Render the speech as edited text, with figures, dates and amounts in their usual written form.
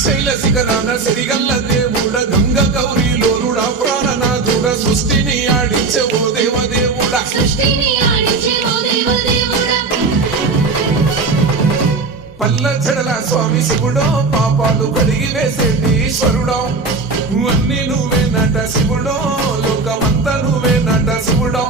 శ్రీశైల శిఖరాన సిరిగల్ల దేవుడ గంగ గౌరీలోనుడా ప్రాణనాథుడ సృష్టిని ఆడించే ఓ దేవదేవుడా పల్ల చెడల స్వామి శివుడో పాపాలు కడిగి వేసేటి ఈశ్వరుడో అన్ని నువ్వే నట శివుడో లోకమంతా నువ్వే నట శివుడో.